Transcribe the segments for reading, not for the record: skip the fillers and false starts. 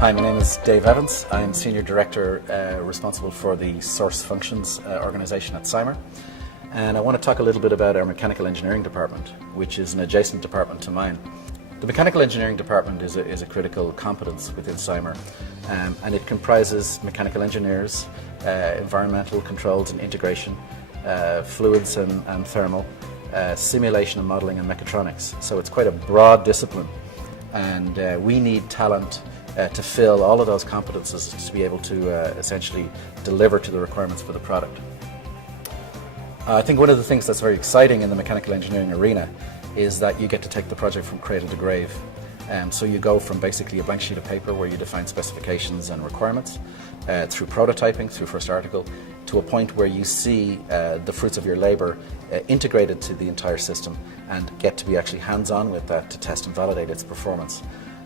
Hi, my name is Dave Evans. I'm Senior Director responsible for the Source Functions organisation at Cymer. And I want to talk a little bit about our Mechanical Engineering Department, which is an adjacent department to mine. The Mechanical Engineering Department is a critical competence within Cymer, and it comprises mechanical engineers, environmental controls and integration, fluids and thermal, simulation and modelling and mechatronics. So it's quite a broad discipline, and we need talent to fill all of those competences to be able to essentially deliver to the requirements for the product. I think one of the things that's very exciting in the mechanical engineering arena is that you get to take the project from cradle to grave. So you go from basically a blank sheet of paper where you define specifications and requirements, through prototyping, through first article, to a point where you see the fruits of your labour integrated to the entire system and get to be actually hands-on with that to test and validate its performance.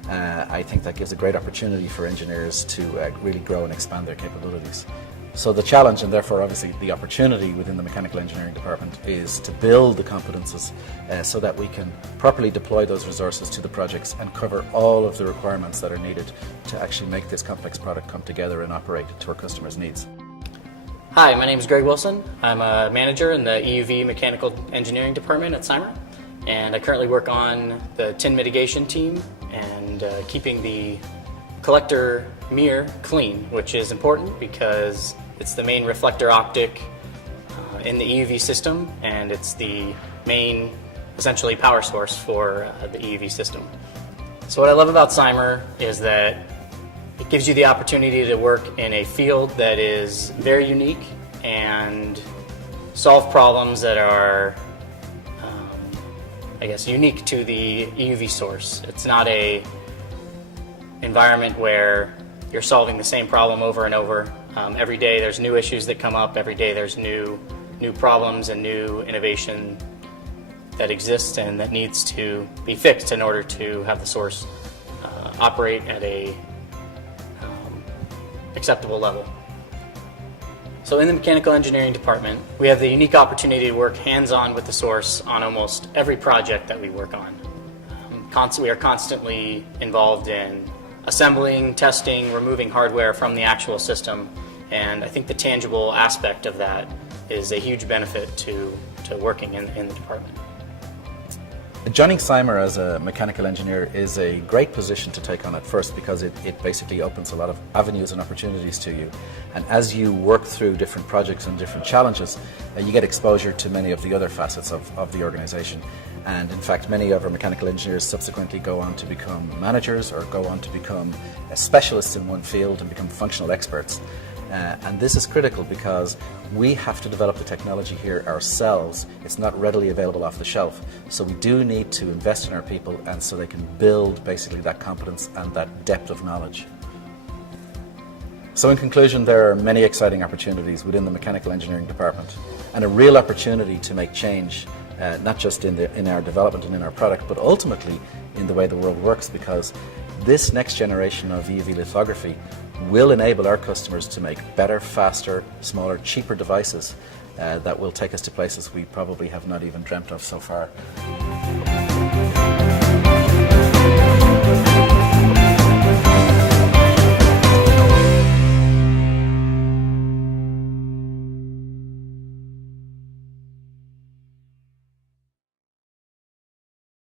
I think that gives a great opportunity for engineers to really grow and expand their capabilities. So the challenge, and therefore obviously the opportunity within the Mechanical Engineering Department, is to build the competences so that we can properly deploy those resources to the projects and cover all of the requirements that are needed to actually make this complex product come together and operate to our customers' needs. Hi, my name is Greg Wilson. I'm a manager in the EUV Mechanical Engineering Department at Cymer, and I currently work on the tin mitigation team and keeping the collector mirror clean, which is important because it's the main reflector optic in the EUV system, and it's the main, essentially, power source for the EUV system. So what I love about Cymer is that it gives you the opportunity to work in a field that is very unique and solve problems that are, I guess, unique to the EUV source. It's not a environment where you're solving the same problem over and over. Every day there's new issues that come up. Every day there's new problems and new innovation that exists and that needs to be fixed in order to have the source operate at a acceptable level. So in the Mechanical Engineering Department, we have the unique opportunity to work hands-on with the source on almost every project that we work on. We are constantly involved in assembling, testing, removing hardware from the actual system, and I think the tangible aspect of that is a huge benefit to working in the department. Joining Cymer as a mechanical engineer is a great position to take on at first because it basically opens a lot of avenues and opportunities to you. And as you work through different projects and different challenges, you get exposure to many of the other facets of the organisation. And in fact, many of our mechanical engineers subsequently go on to become managers or go on to become specialists in one field and become functional experts. And this is critical because we have to develop the technology here ourselves. It's not readily available off the shelf. So we do need to invest in our people, and so they can build basically that competence and that depth of knowledge. So in conclusion, there are many exciting opportunities within the Mechanical Engineering Department, and a real opportunity to make change, not just in our development and in our product, but ultimately in the way the world works, because this next generation of EUV lithography will enable our customers to make better, faster, smaller, cheaper devices that will take us to places we probably have not even dreamt of so far.